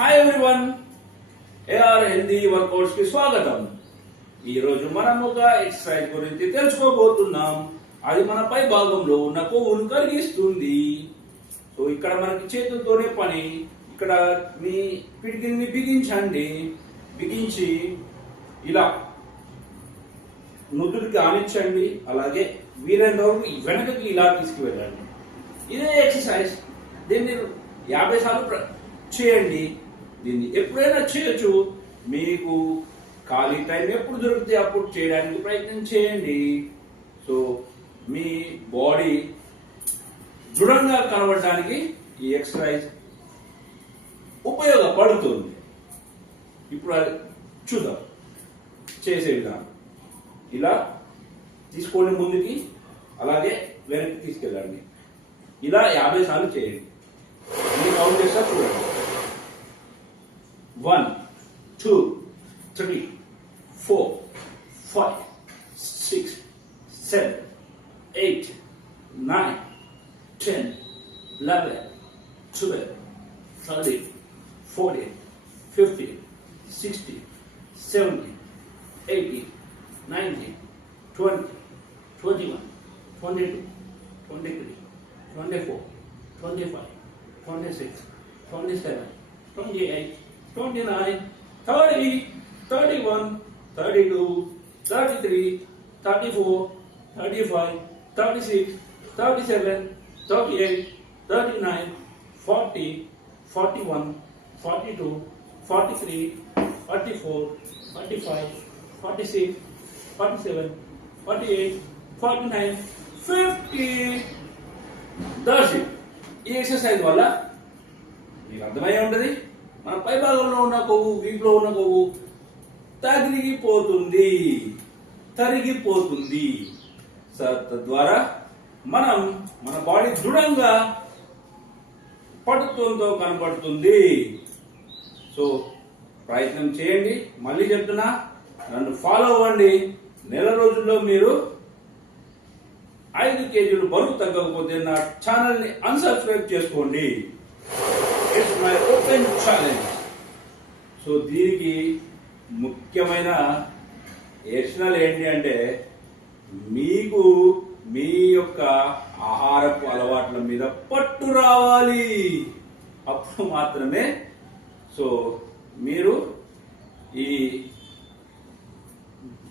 Hi everyone, AR healthy workouts కి స్వాగతం. ఈ రోజు మనం ఒక ఎక్సర్సైజ్ గురించి తెలుసుకోబోతున్నాం. అది మన పై భాగంలో ఉన్న కొవ్వును కరిగిస్తుంది. సో ఇక్కడ మనకి చేతులతోనే పని. ఇక్కడ మీ పిడికిల్ని బిగించండి. బిగించి ఇలా నుదుటికి ఆనించండి. అలాగే వీలైన వరకు వెనకకి ఇలా తీసుకువెళ్ళండి. ఇదే ఎక్సర్సైజ్. దీన్ని 50 సార్లు చేయండి. దీన్ని ఎప్పుడైనా చేయొచ్చు. మీకు ఖాళీ టైం ఎప్పుడు దొరికితే అప్పుడు చేయడానికి ప్రయత్నం చేయండి. సో మీ బాడీ దృఢంగా కనబడడానికి ఈ ఎక్సర్సైజ్ ఉపయోగపడుతుంది. ఇప్పుడు అది చూద్దాం చేసే విధానం. ఇలా తీసుకోండి ముందుకి, అలాగే వెనక్కి తీసుకెళ్ళండి. ఇలా 50 సార్లు చేయండి. ఇది కౌంట్ చేస్తా చూడండి. 1 2 3 4 5 6 7 8 9 10 11 12 13 14 15 16 17 18 19 20 21 22 23 24 25 26 27 28 29 30 31 32 33 34 35 36 37 38 39 40 41 42 43 44 45 46 47 48 49 50. That's it. ఈ ఎక్సర్సైజ్ వల్ల మీకు అర్థమై ఉంటుంది. మన పై భాగంలో ఉన్న కొవ్వు, వీపులో ఉన్న కొవ్వు తరిగిపోతుంది. తద్వారా మన బాడీ దృఢంగా పటుత్వంతో కనబడుతుంది. సో ప్రయత్నం చేయండి. మళ్ళీ చెప్తున్నా, నన్ను ఫాలో అవ్వండి. నెల రోజుల్లో మీరు 5 కేజీలు బరువు తగ్గకపోతే నా ఛానల్ ని అన్సబ్స్క్రైబ్ చేసుకోండి. It's my open challenge. So దీనికి ముఖ్యమైన ఎక్స్టర్నల్ ఏంటి అంటే, మీకు మీ యొక్క ఆహారపు అలవాట్ల మీద పట్టు రావాలి. అప్పుడు మాత్రమే సో మీరు ఈ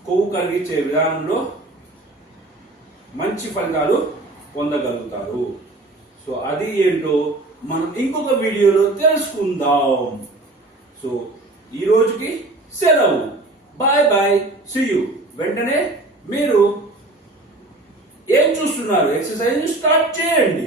కొవ్వు కరిగించే విధానంలో మంచి ఫలితాలు పొందగలుగుతారు. సో అది ఏంటో మనం ఇంకొక వీడియోలో తెలుసుకుందాం. సో ఈ రోజుకి సెలవు. Bye bye, see you. వెంటనే మీరు ఏం చూస్తున్నారు, ఎక్సర్సైజ్ స్టార్ట్ చేయండి.